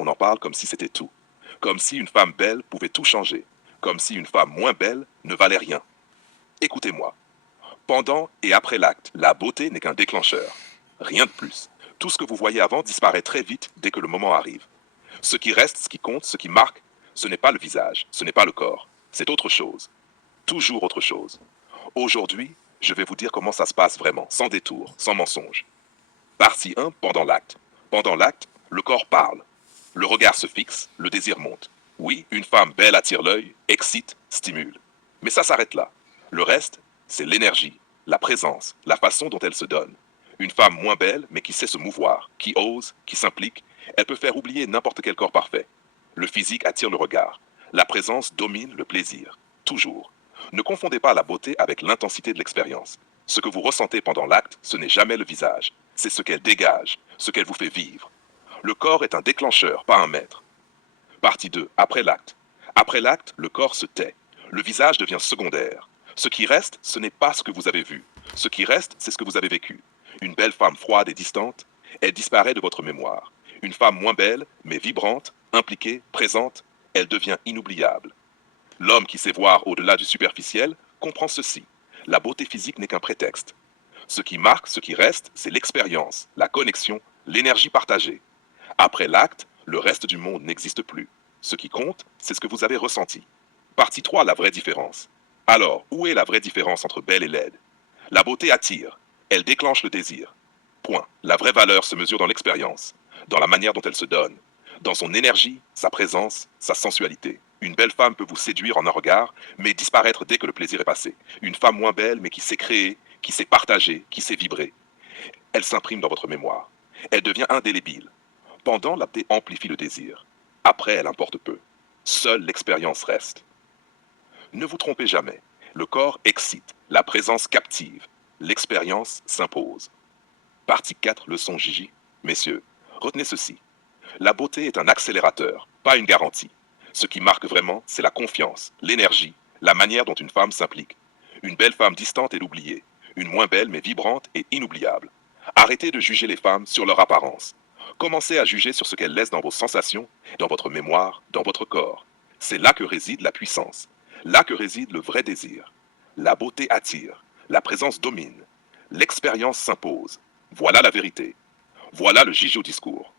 on en parle comme si c'était tout. Comme si une femme belle pouvait tout changer. Comme si une femme moins belle ne valait rien. Écoutez-moi. Pendant et après l'acte, la beauté n'est qu'un déclencheur. Rien de plus. Tout ce que vous voyez avant disparaît très vite dès que le moment arrive. Ce qui reste, ce qui compte, ce qui marque, ce n'est pas le visage, ce n'est pas le corps. C'est autre chose. Toujours autre chose. Aujourd'hui, je vais vous dire comment ça se passe vraiment, sans détour, sans mensonge. Partie 1, pendant l'acte. Pendant l'acte, le corps parle. Le regard se fixe, le désir monte. Oui, une femme belle attire l'œil, excite, stimule. Mais ça s'arrête là. Le reste, c'est l'énergie, la présence, la façon dont elle se donne. Une femme moins belle, mais qui sait se mouvoir, qui ose, qui s'implique, elle peut faire oublier n'importe quel corps parfait. Le physique attire le regard. La présence domine le plaisir. Toujours. Ne confondez pas la beauté avec l'intensité de l'expérience. Ce que vous ressentez pendant l'acte, ce n'est jamais le visage. C'est ce qu'elle dégage, ce qu'elle vous fait vivre. Le corps est un déclencheur, pas un maître. Partie 2, après l'acte. Après l'acte, le corps se tait. Le visage devient secondaire. Ce qui reste, ce n'est pas ce que vous avez vu. Ce qui reste, c'est ce que vous avez vécu. Une belle femme froide et distante, elle disparaît de votre mémoire. Une femme moins belle, mais vibrante, impliquée, présente, elle devient inoubliable. L'homme qui sait voir au-delà du superficiel comprend ceci. La beauté physique n'est qu'un prétexte. Ce qui marque, ce qui reste, c'est l'expérience, la connexion, l'énergie partagée. Après l'acte, le reste du monde n'existe plus. Ce qui compte, c'est ce que vous avez ressenti. Partie 3, la vraie différence. Alors, où est la vraie différence entre belle et laide? La beauté attire, elle déclenche le désir. Point. La vraie valeur se mesure dans l'expérience, dans la manière dont elle se donne, dans son énergie, sa présence, sa sensualité. Une belle femme peut vous séduire en un regard, mais disparaître dès que le plaisir est passé. Une femme moins belle, mais qui sait créer, qui sait partager, qui sait vibrer. Elle s'imprime dans votre mémoire. Elle devient indélébile. Pendant, la beauté amplifie le désir. Après, elle importe peu. Seule l'expérience reste. Ne vous trompez jamais. Le corps excite, la présence captive, l'expérience s'impose. Partie 4, leçon Gigi. Messieurs, retenez ceci. La beauté est un accélérateur, pas une garantie. Ce qui marque vraiment, c'est la confiance, l'énergie, la manière dont une femme s'implique. Une belle femme distante est oubliée. Une moins belle mais vibrante est inoubliable. Arrêtez de juger les femmes sur leur apparence. Commencez à juger sur ce qu'elles laissent dans vos sensations, dans votre mémoire, dans votre corps. C'est là que réside la puissance. Là que réside le vrai désir. La beauté attire, la présence domine, l'expérience s'impose. Voilà la vérité. Voilà le Gigi au discours.